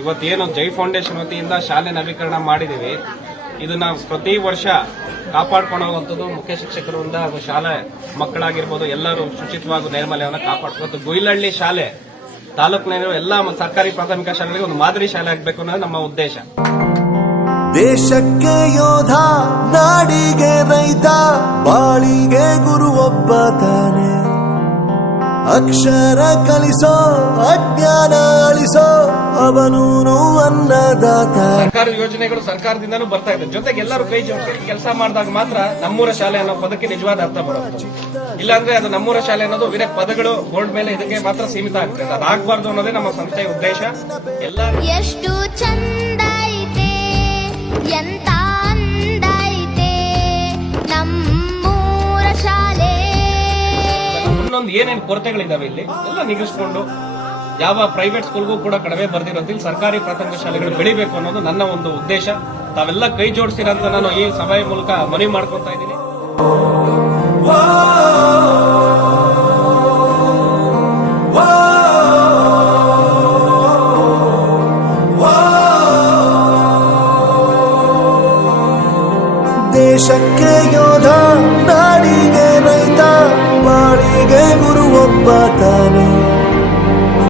ಇವತ್ತೇನು ಜೈ ಫೌಂಡೇಶನ್ ವತಿಯಿಂದ ಶಾಲೆ ನವೀಕರಣ ಮಾಡಿದೀವಿ, ಇದನ್ನ ಪ್ರತಿ ವರ್ಷ ಕಾಪಾಡ್ಕೊಂಡು ಹೋಗುವಂಥದ್ದು ಮುಖ್ಯ ಶಿಕ್ಷಕರಿಂದ ಹಾಗೂ ಶಾಲೆ ಮಕ್ಕಳಾಗಿರ್ಬೋದು ಎಲ್ಲರೂ ಶುಚಿತ್ವವಾಗಿ ನೈರ್ಮಲ್ಯವನ್ನು ಕಾಪಾಡ್ಕೊಂಡು ಗುಯಿಲಹಳ್ಳಿ ಶಾಲೆ ತಾಲೂಕಿನಲ್ಲಿರುವ ಎಲ್ಲ ಸರ್ಕಾರಿ ಪ್ರಾಥಮಿಕ ಶಾಲೆಗಳಿಗೆ ಒಂದು ಮಾದರಿ ಶಾಲೆ ಆಗಬೇಕು ಅನ್ನೋದು ನಮ್ಮ ಉದ್ದೇಶ. ದೇಶಕ್ಕೆ ಯೋಧ, ನಾಡಿಗೆ ರೈತ, ಬಾಳಿಗೆ ಗುರು ಒಬ್ಬ ತಾನೆ. ಅಕ್ಷರ ಕಲಿಸೋ, ಅಜ್ಞಾನ ಅಳಿಸೋ, ಅವನೂನು ಅನ್ನದಾತ. ಸರ್ಕಾರಿ ಯೋಜನೆಗಳು ಸರ್ಕಾರದಿಂದನೂ ಬರ್ತಾ ಇದೆ, ಜೊತೆಗೆ ಎಲ್ಲರೂ ಕೈ ಜೋಡಿಸಿ ಕೆಲಸ ಮಾಡಿದಾಗ ಮಾತ್ರ ನಮ್ಮೂರ ಶಾಲೆ ಅನ್ನೋ ಪದಕ್ಕೆ ನಿಜವಾದ ಅರ್ಥ ಬರುತ್ತೆ. ಇಲ್ಲಾಂದ್ರೆ ಅದು ನಮ್ಮೂರ ಶಾಲೆ ಅನ್ನೋದು ಬೇರೆ ಪದಗಳು ಬೋರ್ಡ್ ಮೇಲೆ ಇದಕ್ಕೆ ಮಾತ್ರ ಸೀಮಿತ ಆಗ್ತದೆ. ಅದಾಗಬಾರ್ದು ಅನ್ನೋದೇ ನಮ್ಮ ಸಂಸ್ಥೆಯ ಉದ್ದೇಶ. ಎಷ್ಟು ಚಂದ ಐತೆ, ಎಂತ ಅಂದ ಐತೆ ನಮ್ಮೂರ ಶಾಲೆ. ಇನ್ನೊಂದು ಏನೇನು ಕೊರತೆಗಳಿದಾವೆ ಇಲ್ಲಿ ಎಲ್ಲ ನಿಗಿಸ್ಕೊಂಡು ಯಾವ ಪ್ರೈವೇಟ್ ಸ್ಕೂಲ್ಗೂ ಕೂಡ ಕಡಿಮೆ ಬರ್ದಿರೋದಿಲ್ಲ, ಸರ್ಕಾರಿ ಪ್ರಾಥಮಿಕ ಶಾಲೆಗಳು ಬೆಳಿಬೇಕು ಅನ್ನೋದು ನನ್ನ ಒಂದು ಉದ್ದೇಶ. ತಾವೆಲ್ಲ ಕೈ ಜೋಡಿಸಿರಂತ ನಾನು ಈ ಸಭೆಯ ಮೂಲಕ ಮನವಿ ಮಾಡ್ಕೊತಾ ಇದ್ದೀನಿ. ದೇಶಕ್ಕೆ ಯೋಧ, ನಾಡಿಗೆ ರೈತ, ಬಾಳಿಗೆ ಗುರು ಒಬ್ಬ ತಾನೆ.